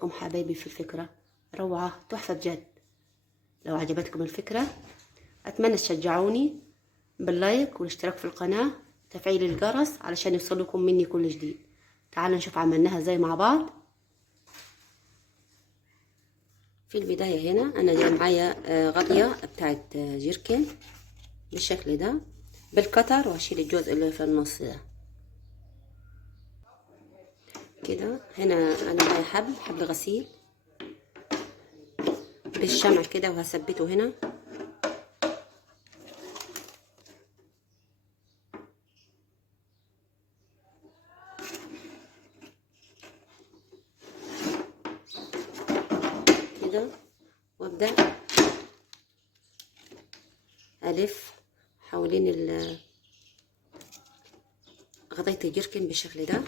رايكم حبايبي في الفكرة؟ روعة تحفة بجد. لو عجبتكم الفكرة اتمنى تشجعوني باللايك والاشتراك في القناة وتفعيل الجرس علشان يوصلكم مني كل جديد. تعالوا نشوف عملناها ازاي مع بعض. في البداية هنا انا جاي معايا غطية بتاعت جيركن بالشكل ده بالقطر، وهشيل الجزء اللي في النص ده كده. هنا انا معايا حبل غسيل بالشمع كده، وهثبته هنا كده، وابدأ ألف حوالين غطية الجركن بالشكل ده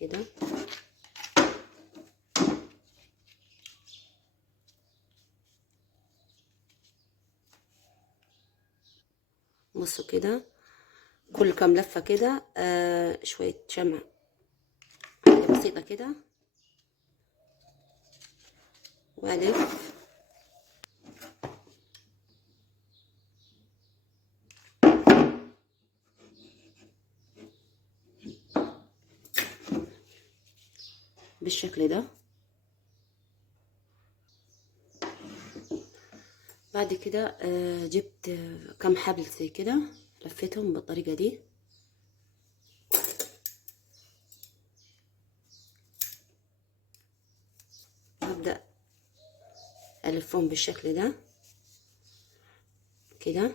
كده. بصوا كده، كل كام لفة كده شوية شمع حاجة بسيطة كده، وألف بالشكل ده. بعد كده جبت كام حبل زي كده، لفيتهم بالطريقة دي وابدأ ألفهم بالشكل ده كده.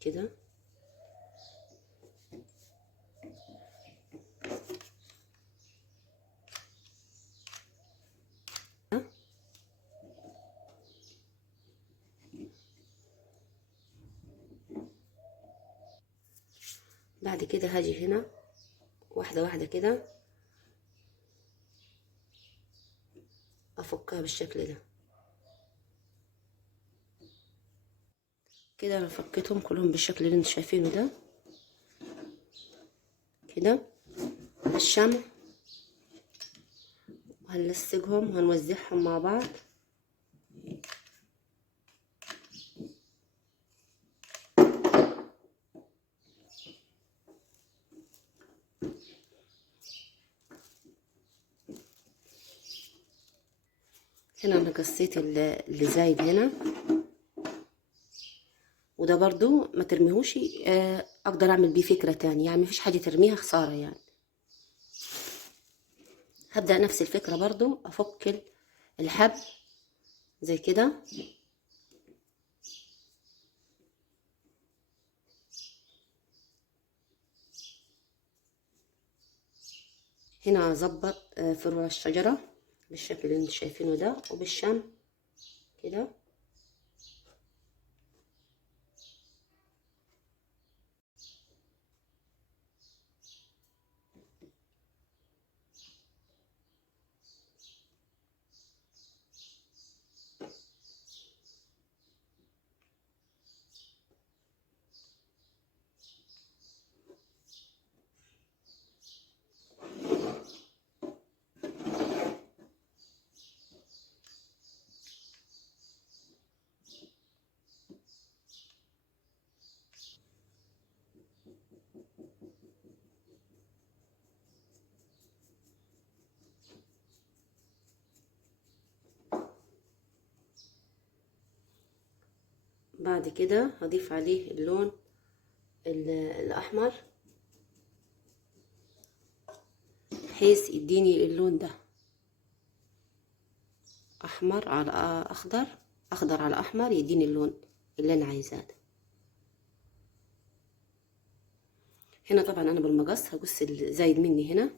كده بعد كده هاجي هنا واحدة واحدة كده أفكها بالشكل ده كده. انا فكيتهم كلهم بالشكل اللي انتوا شايفينه ده كده بالشمع، وهنلصقهم وهنوزعهم مع بعض. هنا انا قصيت اللي زايد هنا، وده برضو ما ترميهوش، اقدر اعمل بيه فكرة تانية، يعني مفيش حاجة ترميها خسارة يعني. هبدأ نفس الفكرة برضو، افك الحبل زي كده هنا، اظبط فروع الشجرة بالشكل اللي انتوا شايفينه ده وبالشمع كده. بعد كده هضيف عليه اللون الأحمر بحيث يديني اللون ده أحمر على أخضر، أخضر على أحمر، يديني اللون اللي أنا عايزاه ده. هنا طبعا أنا بالمقص هقص الزايد مني هنا.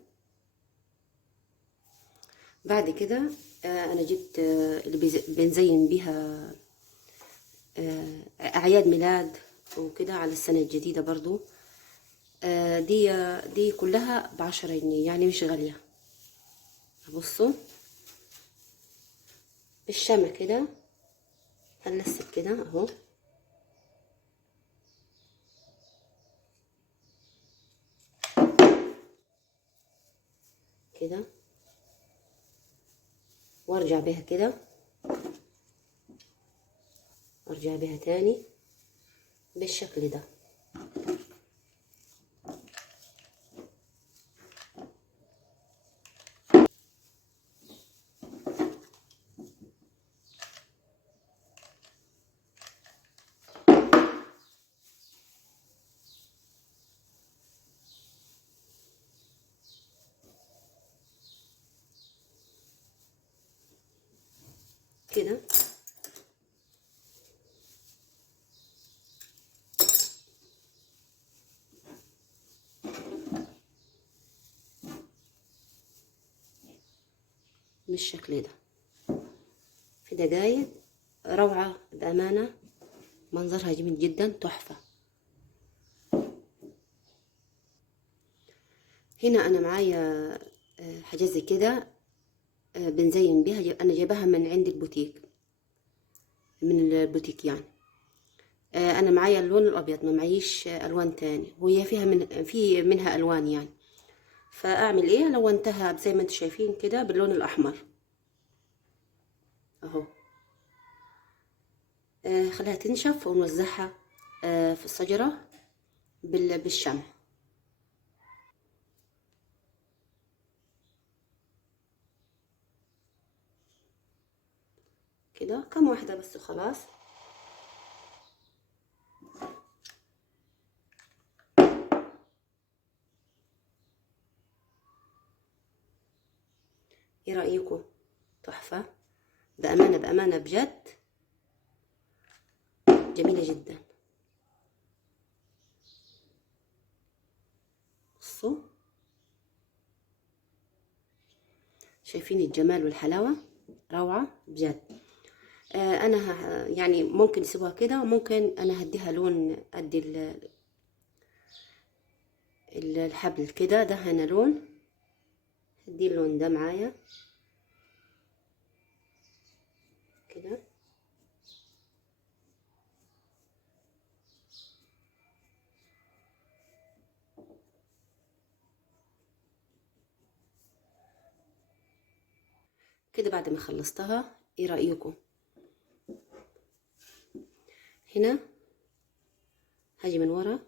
بعد كده أنا جبت اللي بنزين بيها أعياد ميلاد وكده على السنة الجديدة برضو. دي كلها ب10 جنيه، يعني مش غالية. بصوا بالشمع كده هنلسك كده اهو. كده وارجع بيها كده، ارجع بيها تاني بالشكل ده. كده بالشكل ده في دقايق. روعة بأمانة، منظرها جميل جدا، تحفة. هنا أنا معايا حاجات زي كده بنزين بيها. أنا جايباها من عند البوتيك، من البوتيك يعني. أنا معايا اللون الأبيض، ما معيش ألوان تاني، وهي فيها في منها ألوان يعني. فأعمل إيه؟ لونتها زي ما انتم شايفين كده باللون الأحمر أهو. خليها تنشف ونوزعها في الشجرة بالشمع. كده كم واحدة بس وخلاص. ايه رأيكم؟ تحفة بأمانة، بأمانة بجد جميلة جدا. بصوا، شايفين الجمال والحلاوة؟ روعة بجد. انا يعني ممكن نسيبها كده، وممكن انا هديها لون قد الحبل كده. ده هنا لون، هدي اللون ده معايا كده. كده بعد ما خلصتها، ايه رأيكم؟ هنا هاجي من ورا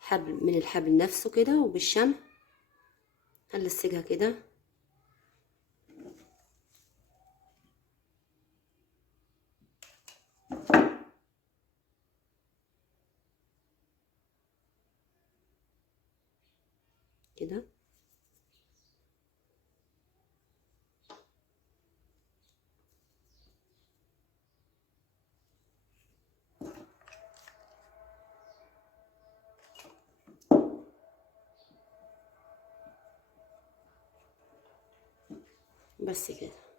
حبل من الحبل نفسه كده، وبالشمع هنلصقها كده. كده بس كده.